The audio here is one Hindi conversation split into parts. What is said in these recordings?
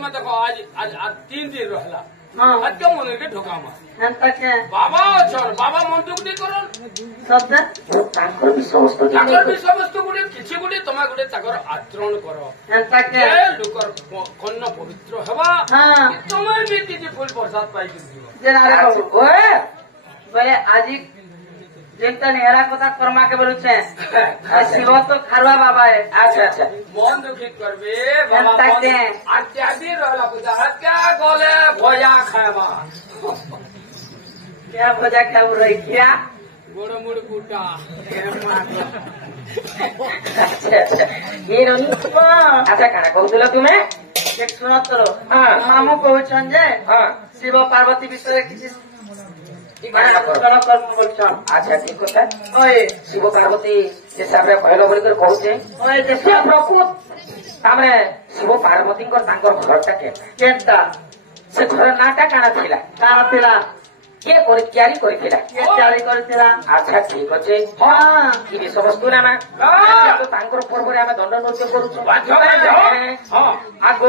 तमे देखो आज आज आज 3 दिन रहला हाँ आज के मंदिर के ढोकामा एंता के बाबा अछन बाबा मन दुखी करन शब्द ତାଙ୍କର ବିଷୟବସ୍ତୁ ताकर विषय वस्तु गुडे किछि गुडे तमे गुडे ताकर आचरण करो एंता के ए लोकर कन्न पवित्र हेबा हाँ तमे भी किछि फूल प्रसाद पाई दियो जे नारे कहू ओए बोले आजी जेंता नेहरा कथा कर्मा के बोलु छे शिव तो खारवा बाबा है ଆଚ୍ଛା ଆଚ୍ଛା मन दुखी करबे बाबा एंता के आत्यादी रहला पूजा क्या गोले भोया खाएबा क्या भजा खाऊ रही क्या गोड़ मुड़ कुटा ଆଚ୍ଛା ଆଚ୍ଛା ଏ ରନି ଆଚ୍ଛା କାଣା କହୁଥିଲ ତୁମେ एक सुनो तो हाँ। मामू कहउछन जे ହଁ शिव पार्वती विषय किछि କାଣା कर्म बोलछन ଆଚ୍ଛା ଠିକ କଥା ओए ଶିବ ପାର୍ବତୀ ହିସାବରେ କହିଲ ବୋଲିକରି କହୁଛେ ओए ସେ देखो ପ୍ରକୃତ ତାମାନେ ଶିବ ପାର୍ବତୀଙ୍କର ତାଙ୍କର ଘରଟା केंता ସେ ଘର ନାଁଟା କାଣା ଥିଲା काना पिला କିଏ ତିଆରି କରିଥିଲା के चारी करथिला ଆଚ୍ଛା ଠିକ ଅଛି हां କି ବିଷୟବସ୍ତୁ ନା ମା ହଁ। ତାଙ୍କର ପର୍ବରେ ଆମେ ଦଣ୍ଡ ନୃତ୍ୟ କରୁଛୁ ବାଧ୍ୟ ହଁ ଆଗ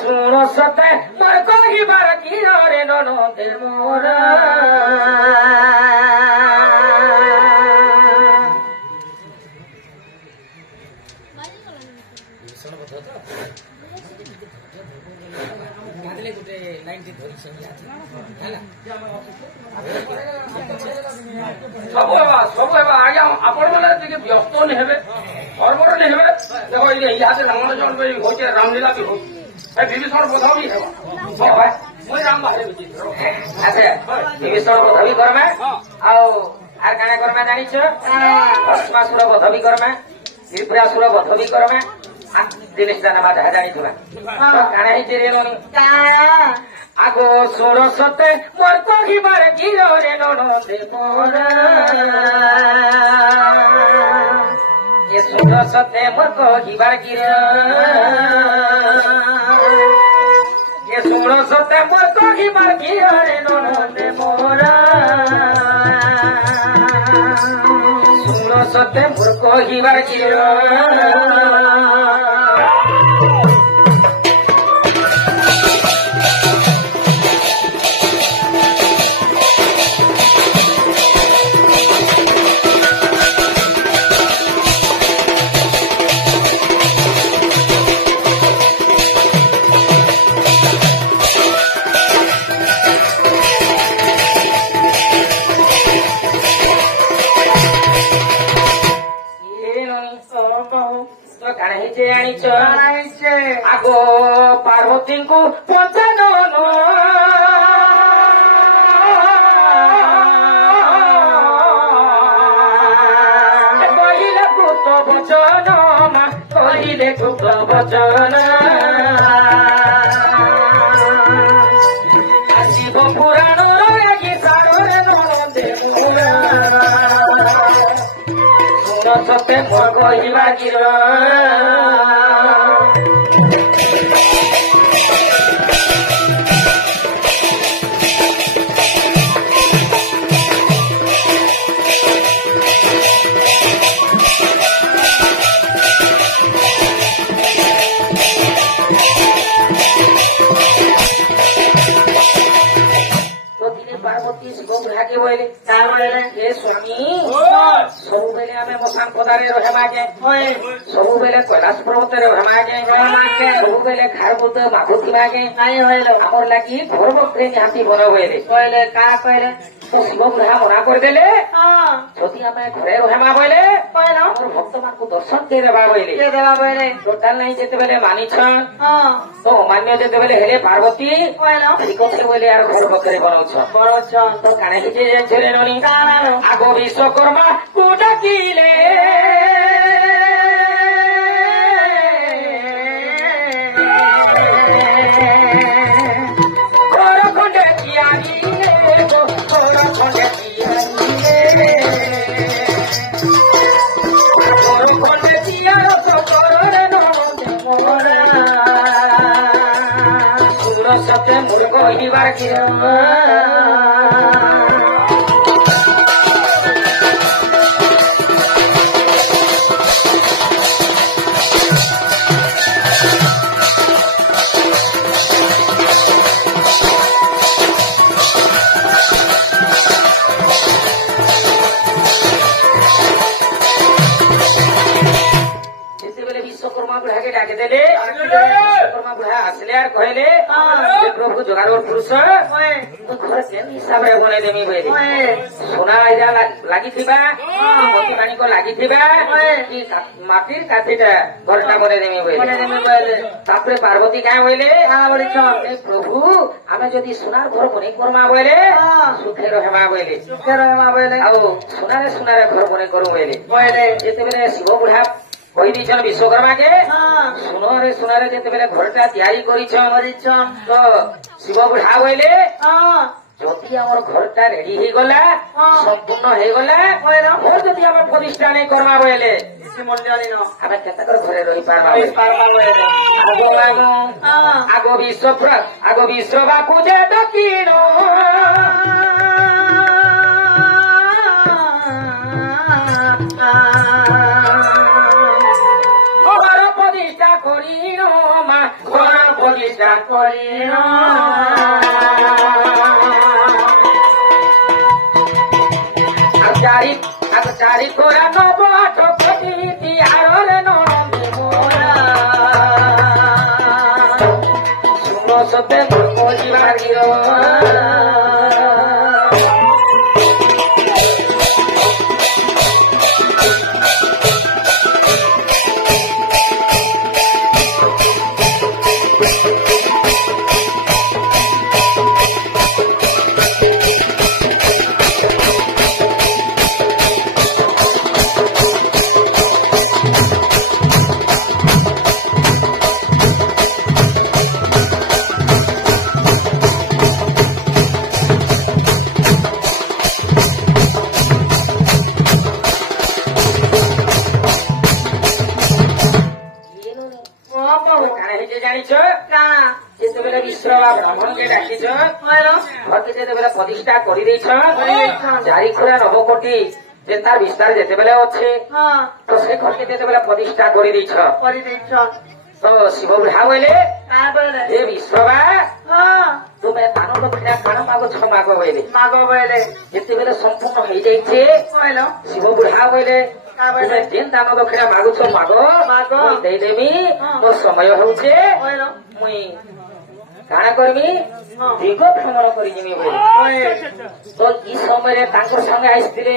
ଶୁଣ ସତେ ମୋର କହିବାର କି ରେ ନନଦେ ମୋର ସବୁ ହେବା ଆଜ୍ଞା ଆପଣ ମାନେ ଟିକେ ବ୍ୟସ୍ତ ନି ହେବେ ହରବର ନି ହେବେ ଦେଖ ଏଇ ଇହାଦେ ରାମାୟଣ ଜଣ ହଉଛି ରାମଲୀଳା ବି ହଉଛି ଏ ବିଭୀଷଣ ବୋଧ ବି ହେବା ହଁ ମୁଇଁ ରାମ ବାହାରେ ବି ଆଚ୍ଛା ବିଭୀଷଣ ବଧ ବି କରମା ହଁ ଆଉ ଆର କାଣା କରମା ଜାଣିଛ ଭସ୍ମାସୁର ବଧ ବି କରମା ତ୍ରିପୁରାସୁର ବଧ ବି କରମା ଜିନିଷଟା ନେବା ଯାହା ଜାଣିଥିବା ତ କାଣା ହେଇଛି ରେ ନନି का ଆଗ ଶୁଣ ସତେ ମୋର କହିବାର କି ରେ ନନଦେ ମୋର ଏ ଶୁଣ ସତେ ମୋର କହିବାର କି ଏ ଶୁଣ ସତେ ମୋର କହିବାର କି ରେ ନନଦେ ମୋର ଶୁଣ ସତେ ମୋର କହିବାର କି କାଣା ହେଇଛେ ଜାଣିଛ आइছে ଆଗ ପାର୍ବତୀଙ୍କୁ ପଞ୍ଚାନନ କହିଲେ କୃତ ବଚନ ମା କହିଲେ କୃତ ବଚନ ଶିବ ପୁରାଣ ଗୀତାରେ ନନ୍ଦେ ଶୁଣ ସତେ ମୋର କହିବା ଗିର ପାର୍ବତୀ ଶିବ ବୁଢାକେ ବୋଇଲେ का बोले ଏ ସ୍ୱାମୀ ସବୁବେଳେ ଆମେ ମଶାନ ପଦାରେ ରହିବାକେ ओए ସବୁବେଳେ କୈଳାସ ପର୍ବତରେ ରହିବାକେ ସବୁବେଳେ ଖାର ବୁଦ ମାଗୁଥିବାକେ नहीं होइलो ଆମର ଲାଗି ଘର ବକ୍ରେ ନିହାତି ଭଲ ବୋଇଲେ कहले का कहले ତ ଶିବ ବୁଢା ମନା କରିଦେଲେ हां ଯଦି ଆମେ ଘରେ ରହିବା ବୋଇଲେ कहलो ଆମର ଭକ୍ତମାନଙ୍କୁ ଦର୍ଶନ କେ ଦେବା ବୋଇଲେ के देवा बोले ଟୋଟାଲ ନାହିଁ ଯେତେବେଳେ ମାନିଛନ୍ हां ତ ଅମାନ୍ୟ ଯେତେବେଳେ ହେଲେ ପାର୍ବତୀ कहलो ଠିକ ଅଛି ବୋଇଲେ ଆର ଘର ବକ୍ରେ ବନଉଛ बड़ो छन ତ କାଣା କିଛି ଜାଣିଛରେ ନନି कानानो ଆଗ ବିଶ୍ୱକର୍ମା କୁ ଡାକିଲେ ଘର ଖଣ୍ଡେ ତିଆରିଲେ ଘର ଖଣ୍ଡେ ତିଆରିଲେ ଘର ଖଣ୍ଡେ ତିଆର କରରେ ନନ୍ଦେ ମୋରା ସୁର ସତେ ମୋର କହିବାର କିରଣ बुढ़ा आसले आर कहले हाँ। जे प्रभु जोगारोर पुरुष ओए तो घर केन हिसाब रे बने देमी बोले ओए सोना आइरा लागि थिबा मोती पानी को लागि थिबा कि माटिर काठीटा घरटा बने देमी बने बोले देमी बोले तापरे पार्वती काय बोले हाँ बोले चल ए प्रभु आमे जदी सोनार घर बने करमा बोले हाँ। सुखे रहमा बोले सुखे रहे माँ बोले आउ सुनारे घर बने करू बोले बोले जेते बेले शिव बुढ़ा कहि दिछन विश्वकर्मा के हाँ सुनारे जेते बेले घरटा तयारी करिछन परिचन तो शिव बुढ़ा बोले हाँ যদি আমার ঘরটা রেডি হয়ে গলা সম্পূর্ণ হয়ে গলা ঘর যদি আমার প্রতিষ্ঠা নেই করবা বলে किसी मंडली नो আমি কেতা করে ঘরে রই পারবা कोई पारमा बोले हाँ আগো বিশ্ব বাকু যে দকিন ঘর প্রতিষ্ঠা করিন মা ঘর প্রতিষ্ঠা করিন চারি কোরা নব ঠকি আরে নরমে মোরা শুনো সতে পরিবার গিরো জানিছ कहाँ যেতবেলে বিশ্ববা ব্রাহ্মণকে ডাকিছ बोलो ঘরকে যেতবেলে প্রতিষ্ঠা করে দিয়েছ চারি খোরা নবকোটি যে তার বিস্তার যেতবেলে আছে हाँ তো সে ঘরকে যেতবেলে প্রতিষ্ঠা করে দিয়েছ परिचन তো শিব বুঢ়া বলে कहाँ बोले যে বিশ্ববা हाँ তুমি দান দক্ষিণা কাণ মাগো ছ মাগো বলে मागो बोले যেতবেলে সম্পূর্ণ হয়ে যাইছে बोलो শিব বুঢ়া বলে कहाँ बोले তুমি যেন দান দক্ষিণা মাগুছ মাগো মাগো। মুই ଦେଇଦେବି ହଁ। ମୋ ସମୟ ହଉଛି बोलो ମୁଇଁ କାଣା କରିବି ହଁ। ଦିଗ ଭ୍ରମଣ କରି ଯିବି ବୋଲି ओए ତ ଇ ସମୟରେ ତାଙ୍କର ସଙ୍ଗେ ଆସିଥିଲେ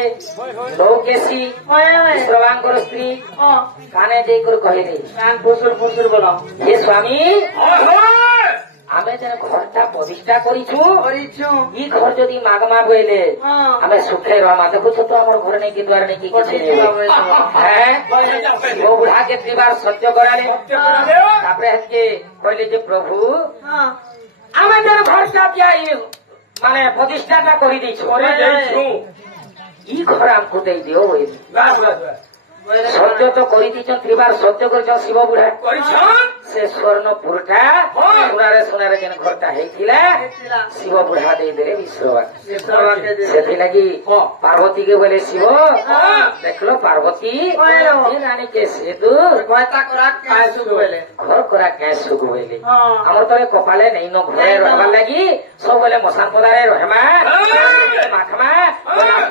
ଲୌକେଶୀ ओए ओए ବିଶ୍ରବାଙ୍କର ସ୍ତ୍ରୀ ओ କାନେ ଦେଇକରି କହିଲେ कान फुसुर बोलो ହେ ସ୍ୱାମୀ ଆମେ ଯେନ ଘରଟା ପ୍ରତିଷ୍ଠା କରିଛୁ परिचू ଇ ଘର ଯଦି ମାଗମା ବୋଇଲେ हाँ ଆମେ ସୁଖେ ରହମା ଦେଖୁଛ ତ ଆମର ଘରେ ନେଇକି ଦ୍ୱାର ନେଇକି କିଛି ନେଇ হ্যাঁ শিব বুঢ়াকে ত্রিবার সহ্য করালে তারপরে আজকে কইলে যে প্রভু हाँ আমাদের ঘরটা দিয়াই মানে প্রতিষ্ঠাটা করে দিয়েছ ই ঘর আমকু দেই দিও বলে बोले সহ্য তো করে দিয়েছ ত্রিবার সহ্য করেছ শিব বুঢ়া সে স্বর্ণপুরটা সোনারে যেন ঘরটা হয়েছিলা শিব বুঢ়া ଦେଇଦେଲେ ବିଶ୍ରବା ସେଥିଲାଗି ପାର୍ବତୀকে বলে শিব দেখলো পার্বতী রানীকে সেতু कहता करा के सुख बोले ঘর করা কে সুখ বইলে हाँ আমার তলে কপালে নেই ন ঘরে রহবার লাগি সব বলে মশান পদারে রহেমা মাখমা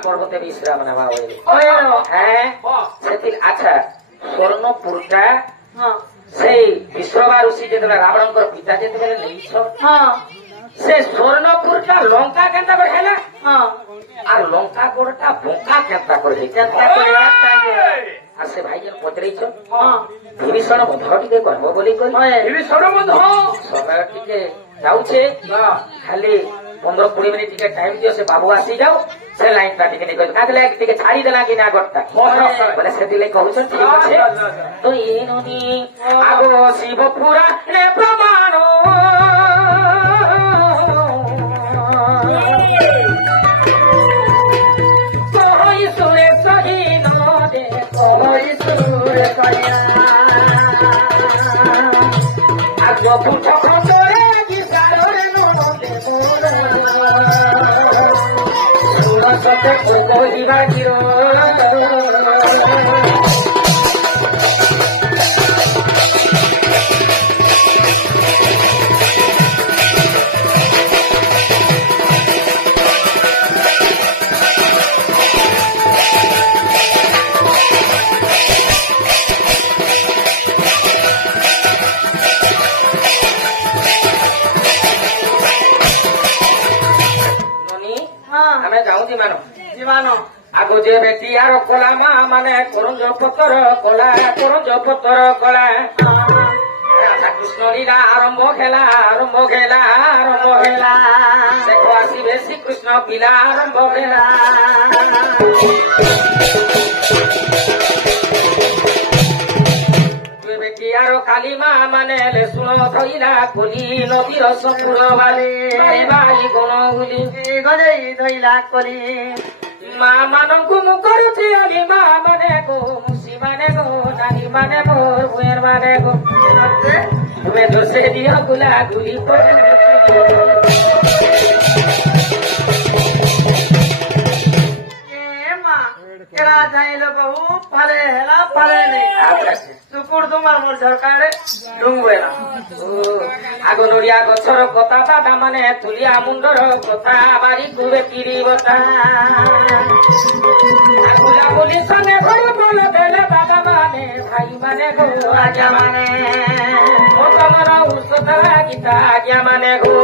পর্বতে বিশ্রাম নেওয়া বইলে बोलो হ্যাঁ সেটি আচ্ছা স্বর্ণপুরটা हाँ সেই বিশ্ববা ঋষি যেতবে রাবণଙ୍କର পিতা যেতবে নেইছ हाँ সে স্বর্ণপুরটা লঙ্কা কেন্তা করে হেলা हाँ আর লঙ্কা গোড়টা বঙ্কা কেন্তা করে হইছে कहता करा আর সে ভাই যেন পচরেইছ हाँ বিভীষণ বধ ଟିକେ କହିବ ବୋଲି କରି ओए ସମୟ ଟିକେ ଯାଉଛେ ଖାଲି 15-20 ମିନିଟ୍ ଟିକେ ଟାଇମ ଦିଅ ସେ ବାବୁ ଆସି ଯାଉ ସେ ଲାଇନ ଟା ଟିକେ ନେଇ କାହିଁକି ଟିକେ ଛାଡିଦେଲା କି ନା ଗଡ଼ଟା ବୋଲେ ସେଥିଲାଗି କହୁଛନ୍ ଠିକ ଅଛେ ତ ଏନୁନି ଆଗ ଶିବ ପୁରା ପ୍ରମାଣ କହି ସୁରେ ସହି নে কই সুর কয়া আগ পুঠ করে গিসারে নন্দে মোর সুর সতে কইবা গিরো ଯିବାନ ଜୀବାନ ଆଗ ଯେ ବେଟିଆର କଳା ମା ମାନେ କରଞ୍ଜ ପତର କଳା କରଞ୍ଜ ପତର କଳା রাধা কৃষ্ণ লীলা আরম্ভ খেলা দেখো আসিবে শ্রীকৃষ্ণ পিলা আরম্ভ খেলা বেটিয়ার কালী মা মানে শুণ ধইলা কলি নদীর সপুর বালে ভাই গুণগুলি গজেই ধইলা কলি মা মানଙ୍କୁ ମୁଁ କରୁଛି আমি মা মানে গো মুসি মানে গো নানি মানে মোর বুয়ের মানে গো তুমি দোষে দিও গুলা গুলি কেরা যাইল বহু ফালে হেলা ফালে সুকুর তোমার মোর ঝরকাড়ে ডুঙ্গুয়েলা আগ নড়িয়া গছর কথা দাদা মানে তুলিয়া মুন্ডর কথা বাড়ি কুবে কিরি বতা আগুলা বলি সঙ্গে ঘরে বল দেলে দাদা মানে ভাই মানে গো আজ্ঞা মানে ও তোমার উৎসতা গীতা আজ্ঞা মানে গো